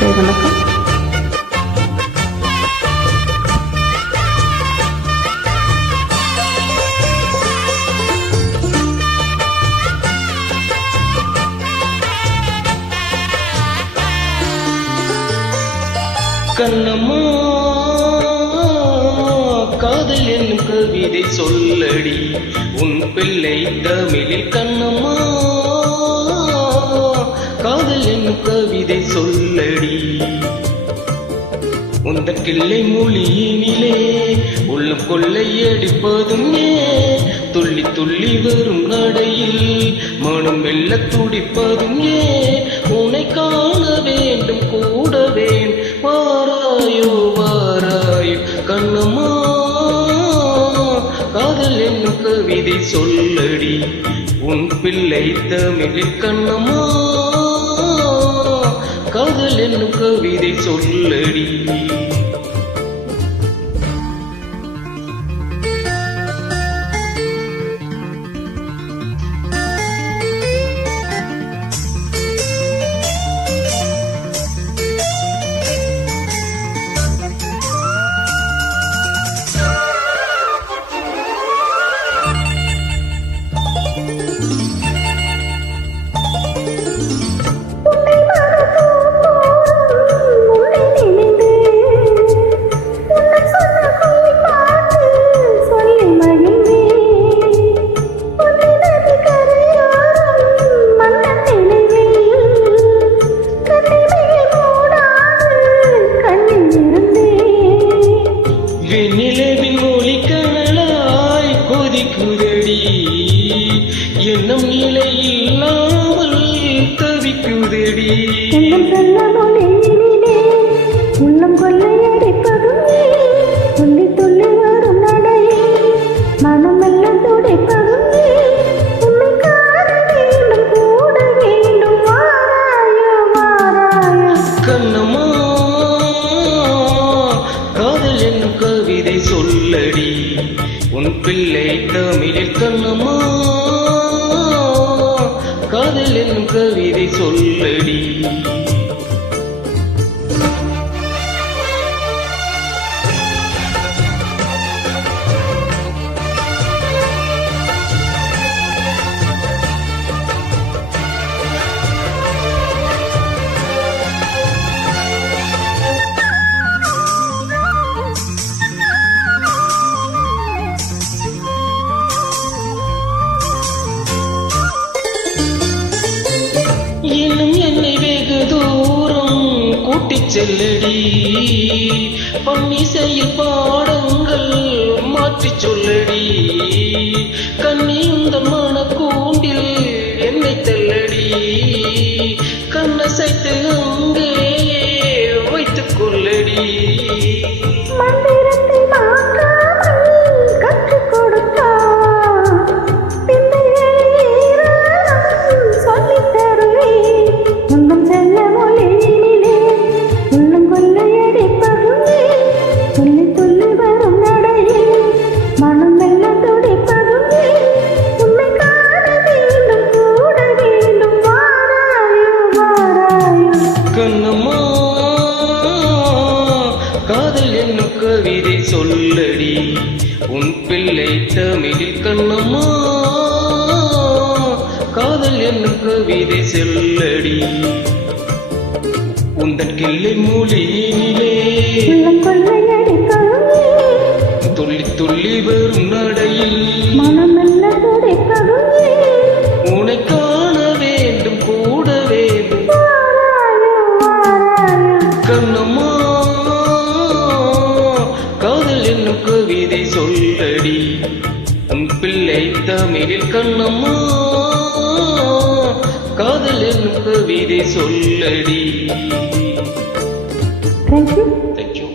வணக்கம். கண்ணம்மா காதல் என்னும் கவிதை சொல்லடி உன் பிள்ளை தமிழில். கண்ணம்மா காதல் என்னும் கவிதை சொல்லடி. உந்த கிள்ளை மொழியினிலே உள்ளம் கொள்ளையடிப்பதும் ஏன்? துள்ளி துள்ளி வரும் நடையில் மனம் மெல்ல துடிப்பதும் ஏன்? உன்னை காண வேண்டும் கூடவேன் வாராயோ வாராயோ. கண்ணம்மா காதல் என்னும் கவிதை சொல்லடி உன் பிள்ளை தமிழில். கண்ணம்மா காதல் என்னும் கவிதை சொல்லடி. நிலவின் ஒளி கனலாய் கொதிக்குதடி என்னும் நிலை இல்லாமல் தவிக்குதடி. உள்ளம் கொள்ளையடிப்பதும் துள்ளி துள்ளி வரும் நடையே மனம் எல்லாம் துடைப்பதும் உன்னை காண வேண்டும் கூட வேண்டும் வாராயோ வாராயோ. கண்ணம்மா காதல் என்னும் கவிதை சொல்லடி உன் பிள்ளை தமிழில். கண்ணம்மா காதல் என்னும் கவிதை சொல்லடி. இன்னும் என்னை வெகு தூரம் கூட்டிச் செல்லடி பன்னிசையில் பாடங்கள் மாற்றிச் சொல்லடி. கண்ணியுந்த மனக்கூண்டில் என்னை தள்ளடி கண்ணசைத்து அங்கே வைத்துக் கொள்ளடி. மந்திரத்தை மாற்றாமல் கற்றுக் கொடுத்தார் சொல்லித் தருவேன் உன்னும் செல்ல மொழியினிலே உள்ளம் கொள்ளையடிப்பதும் துள்ளி துள்ளி வரும் நடையில் மனம் எல்லாம் துடிப்பதும் உன்னை காண வேண்டும் கூட வேண்டும் வாராயோ வாராயோ. கண்ணம்மா காதல் என்னும் கவிதை சொல்லடி உன் பிள்ளை தமிழில். கண்ணம்மா காதல் என்னும் கவிதை சொல்லடி. உந்தன் கிள்ளை மொழியினிலே உள்ளம் கொள்ளையடிப்பதும் துள்ளி துள்ளி வரும் நடையில் மனம் எல்லாம் துடைப்பதும் உன்னை காண வேண்டும் கூட வேண்டும் வாராயோ வாராயோ. கண்ணம்மா காதல் என்னும் கவிதை சொல்லடி உன் பிள்ளை தமிழில். கண்ணம்மா காதல் என்னும் கவிதை சொல்லடி. Thank you. Thank you.